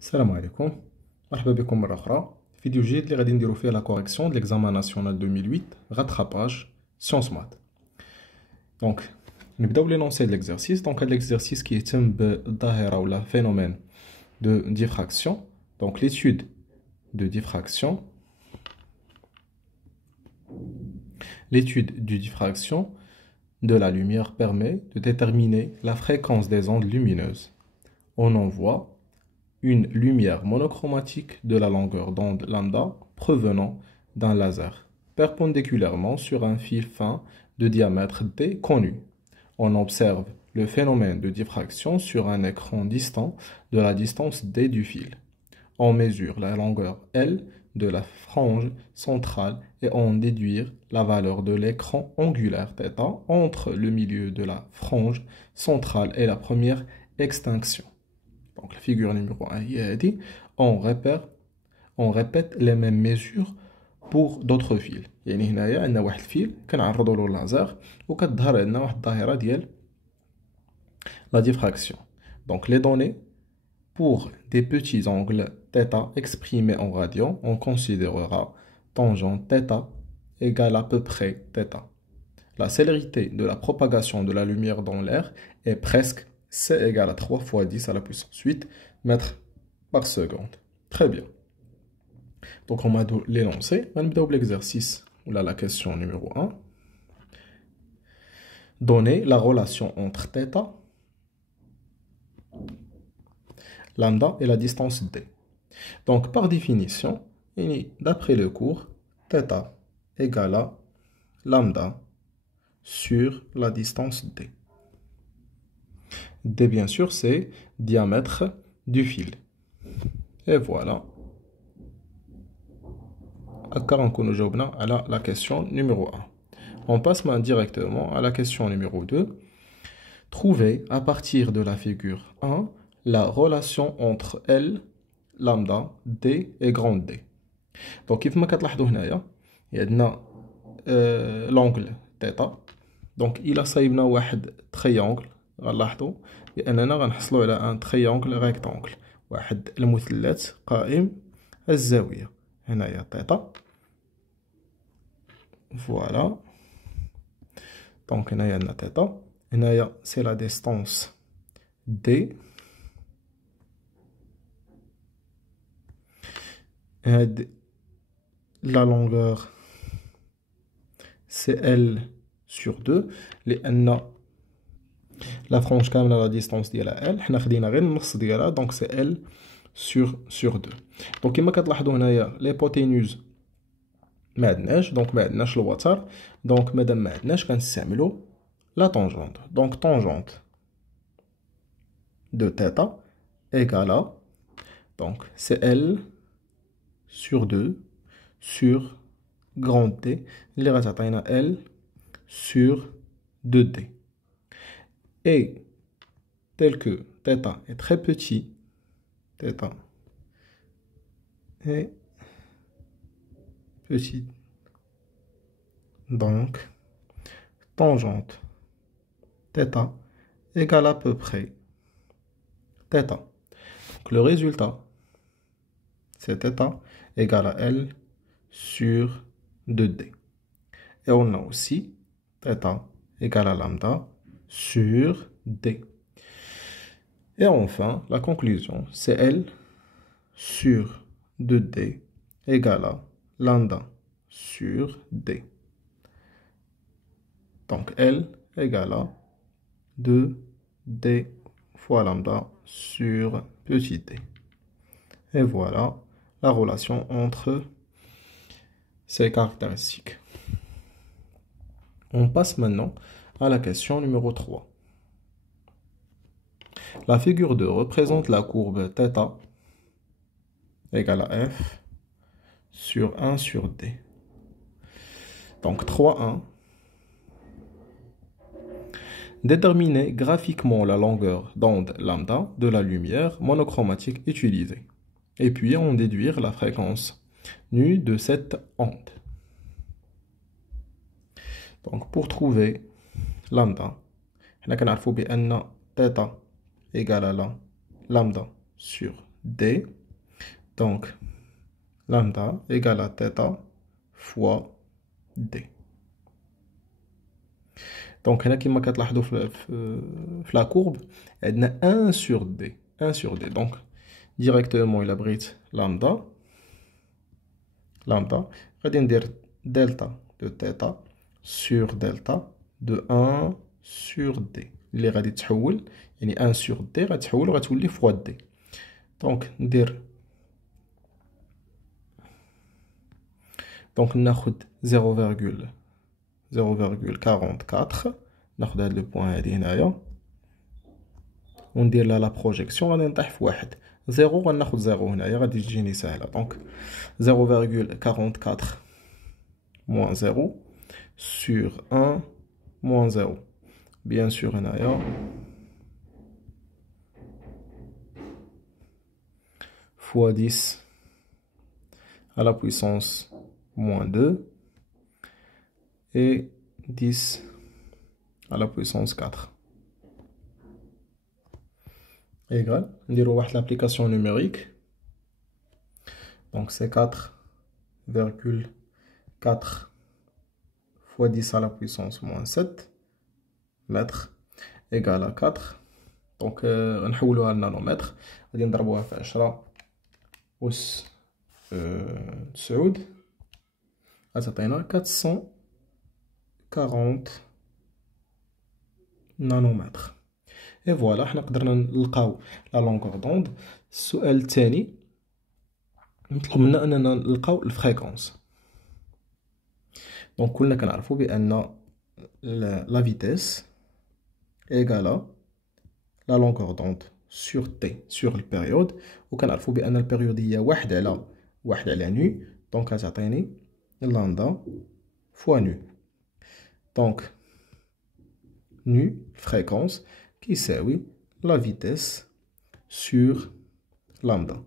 السلام عليكم. مرحبا بكم مرة أخرى. فيديو جديد اللي غادي نديرو فيه لا كوريكسيون ديال l'examen national 2008 rattrapage sciences maths. دونك نبداو لينونسي ديال l'exercice. دونك هاد l'exercice كيهتم بالظاهرة ولا phénomène de diffraction. Donc l'étude de diffraction. L'étude du diffraction de la lumière permet de déterminer la fréquence des ondes lumineuses. On envoie une lumière monochromatique de la longueur d'onde lambda provenant d'un laser, perpendiculairement sur un fil fin de diamètre d connu. On observe le phénomène de diffraction sur un écran distant de la distance d du fil. On mesure la longueur L de la frange centrale et on déduire la valeur de l'écran angulaire θ entre le milieu de la frange centrale et la première extinction. Donc la figure numéro 1 est dit, on répète les mêmes mesures pour d'autres fils. يعني هنايا عندنا واحد الفيل كنعرضوا له اللازر وكتظهر عندنا واحد الظاهرة ديال la diffraction. Donc les données pour des petits angles θ exprimés en radians, on considérera tangente θ égale à peu près θ. La célérité de la propagation de la lumière dans l'air est presque C égale à 3 fois 10 à la puissance 8 mètres par seconde. Très bien. Donc on va l'énoncer. On va l'exercice ou la question numéro 1. Donner la relation entre θ, lambda et la distance d. Donc par définition, d'après le cours, θ égale à lambda sur la distance d. D, bien sûr, c'est diamètre du fil. Et voilà. À la question numéro 1. On passe maintenant directement à la question numéro 2. Trouver à partir de la figure 1 la relation entre L, lambda, D et grand D. Donc, كيف ما كتلاحظوا هنايا عندنا l'angle θ. Donc, il a صايبنا واحد triangle. غنلاحظوا بأننا غنحصلوا على ان تريونغل ريكتانغل، واحد المثلث قائم الزاوية. هنايا θ. فوالا. دونك هنايا عندنا θ. هنايا سي لا ديستونس دي. هاد لا لونغور سي ال sur 2 لأن la frange كاملة la distance ديالها L، حنا خدينا غير النص ديالها، دونك سي L sur 2. دونك كما كتلاحظوا هنايا ليبوتينوز ما عندناش، دونك ما عندناش الوتر، دونك مادام ما عندناش كنستعملوا لا طونجونت. دونك طونجونت دو θ égale donc c'est L sur 2 sur grand D اللي غتعطينا L sur 2D. Et tel que θ est très petit, θ est petit, donc tangente θ égale à peu près θ. Donc le résultat, c'est θ égale à L sur 2D. Et on a aussi θ égale à lambda sur D. Et enfin, la conclusion, c'est L sur 2D égale à lambda sur D. Donc L égale à 2D fois lambda sur petit d. Et voilà la relation entre ces caractéristiques. On passe maintenant à la question numéro 3. La figure 2 représente la courbe θ égale à F sur 1 sur D. Donc 3,1. Déterminer graphiquement la longueur d'onde lambda de la lumière monochromatique utilisée. Et puis on déduire la fréquence nue de cette onde. Donc pour trouver lambda, on a ث égale à la lambda sur D. Donc, lambda égale à θ fois D. Donc, هنا كما كتلاحظوا في la courbe, عندنا 1 sur D. 1 sur D. Donc, directement, il abrite lambda. Lambda. غادي ندير delta de θ sur delta de 1 sur D. اللي غادي تحول يعني 1 sur D غتحول وغتولي fois D. دونك ندير دونك ناخد 0,0,44 ناخد هاد لو بوان هادي هنايا وندير لها لا بروجيكسيون غادي نطيح في واحد زيرو غناخد زيرو هنايا غادي تجيني ساهله دونك 0,44 moins 0 sur 1 moins 0 bien sûr هنايا fois 10 à la puissance moins 2 et 10 à la puissance 4 égale, on dirait l'application numérique, donc c'est 4,4 fois 10 à la puissance moins 7 mètres égale à 4, donc on نحولوها لنانومتر غادي نضربوها في 10 أس 9 غتعطينا 440 نانومتر. Et voilà, حنا قدرنا نلقاو لا لونغور دوند. السؤال الثاني مطلوب منا اننا نلقاو الفريكونس. دونك كلنا كنعرفوا بان لا فيتيس ايغالا لا لونغور دوند سور تي سور البيريود، وكنعرفوا بان البيريود هي واحد على نو، دونك غتعطيني لامدا فوا نو. دونك نو الفريكونس كيساوي لا فيتيس سور لامدا.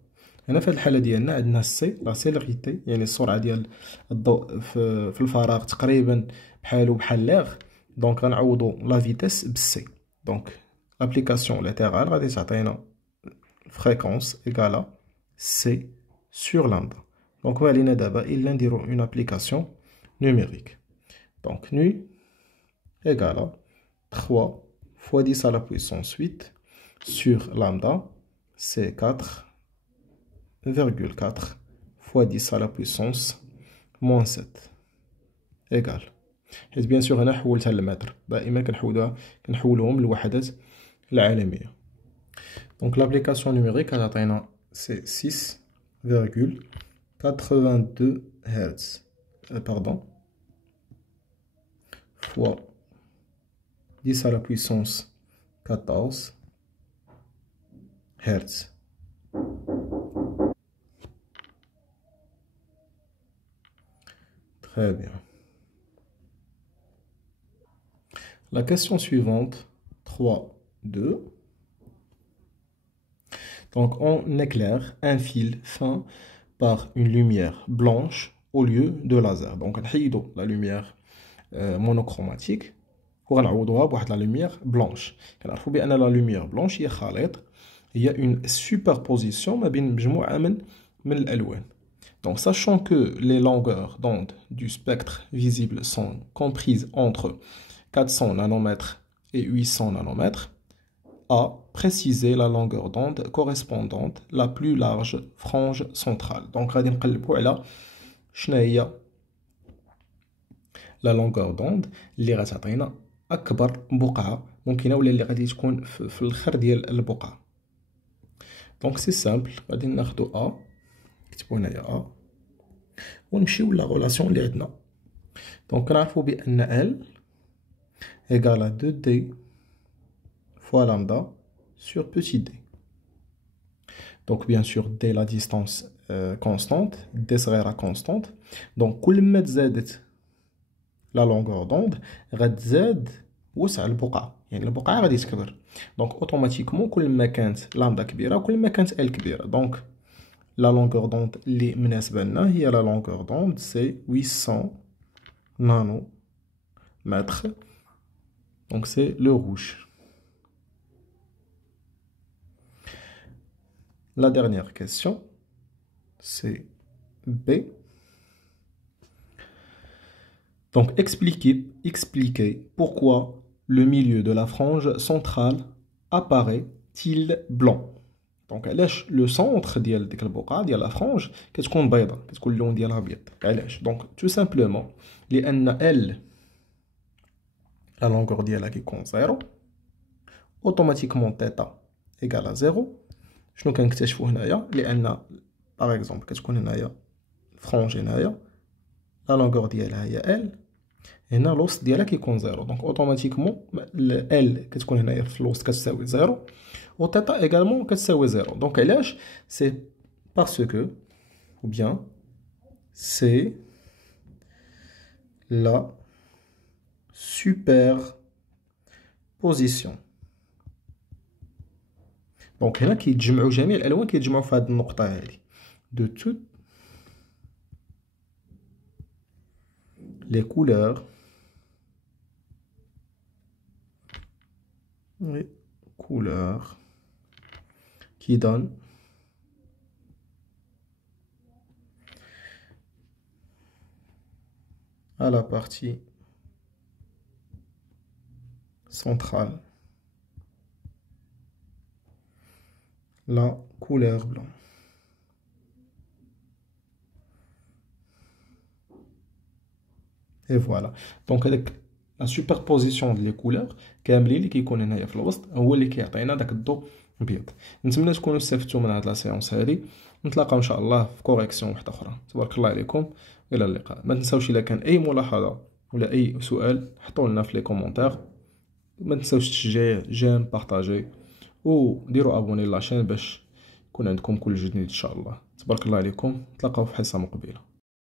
هنا في الحاله ديالنا عندنا سي لا سيليريتي، يعني السرعه ديال الضوء في الفراغ تقريبا بحال لاغ، دونك غنعوضوا لا فيتيس بالسي. دونك لابليكاسيون لاتيرال غادي تعطينا فريكونس ايكالا سي سور لامدا. دونك علينا دابا الا نديرو اون ابليكاسيون نوميريك. دونك نو ايكالا 3 fois 10 à la puissance 8 sur lambda, c'est 4,4 fois 10 à la puissance moins 7 égale. Et bien sûr هنا حولتها للمتر، دائما كنحولوهم للوحدات العالمية. Donc l'application numérique غتعطينا c'est 6,82 Hz fois 10 à la puissance 14 Hz. Très bien. La question suivante, 3,2. Donc, on éclaire un fil fin par une lumière blanche au lieu de laser. Donc, on a la lumière monochromatique. وغنعوضوها بواحد لا لوميير بلونش. كنعرفوا بان لا لوميير بلونش هي خليط، هي اون سوبربوزيسيون ما بين مجموعه من الالوان. Donc sachant que les longueurs d'onde du spectre visible sont comprises entre 400 nanomètres et 800 nanomètres, à préciser la longueur d'onde correspondante la plus large frange centrale. Donc غادي نقلبوا على شنو هي la longueur d'onde اللي غتعطينا اكبر بقعه ممكنه ولا اللي غادي تكون في الاخر ديال البقعه. دونك سي سامبل، غادي ناخذ ا، نكتبوا هنايا ا ونمشيو لا غولاسيون اللي عندنا. دونك كنعرفوا بان ال ايغال 2 دي فوا لامدا سور بوتي دي. دونك بيان سور دي لا ديستانس كونستانت، دي صغيره كونستانت، دونك كل ما تزادت لا لونغور دوند غتزاد وسع البقعه، يعني البقعه غادي تكبر. دونك اوتوماتيكمون كل ما كانت لامدا كبيره كل ما كانت ال كبيره. دونك لا لونغور دوند اللي مناسبه لنا هي لا لونغور دوند سي 800 نانو متر. دونك سي لو روج. La dernière question, c'est B. Donc, expliquez pourquoi le milieu de la frange centrale apparaît-il blanc. Donc, le centre de la frange, qu'est-ce qu'on بيضة, qu'est-ce qu'on لون ديالها أبيض. Donc, tout simplement, لأن L, la longueur ديالها qui compte 0, automatiquement θ égale à 0. شنو كنكتشفوا هنايا؟ لأن par exemple, كتكون هنايا frange هنايا, la longueur ديالها هي L. هنا الوسط ديالها كيكون 0. دونك اوتوماتيكمون ال كتكون هنايا في الوسط كتساوي 0 و θ également كتساوي 0. دونك علاش؟ سي باسكو ou bien c'est la superposition. دونك هنا كيتجمعوا جميع الالوان كيتجمعوا في هذه النقطه هذه de toutes les couleurs qui donnent à la partie centrale la couleur blanc. Et voilà. Donc avec la superposition des couleurs كاملين اللي كيكون هنايا في الوسط هو اللي كيعطينا داك الضوء ابيض. نتمنى تكونوا استفدتوا من هاد لا سيونس هادي. نتلاقاو ان شاء الله في كوريكسيون واحده اخرى. تبارك الله عليكم والى اللقاء. ما تنساوش الا كان اي ملاحظه ولا اي سؤال حطوا لنا في لي كومونتير. ما تنساوش تشجيع جيم بارطاجي وديروا ابوني لاشين باش يكون عندكم كل جديد ان شاء الله. تبارك الله عليكم. نتلاقاو في حصه مقبله.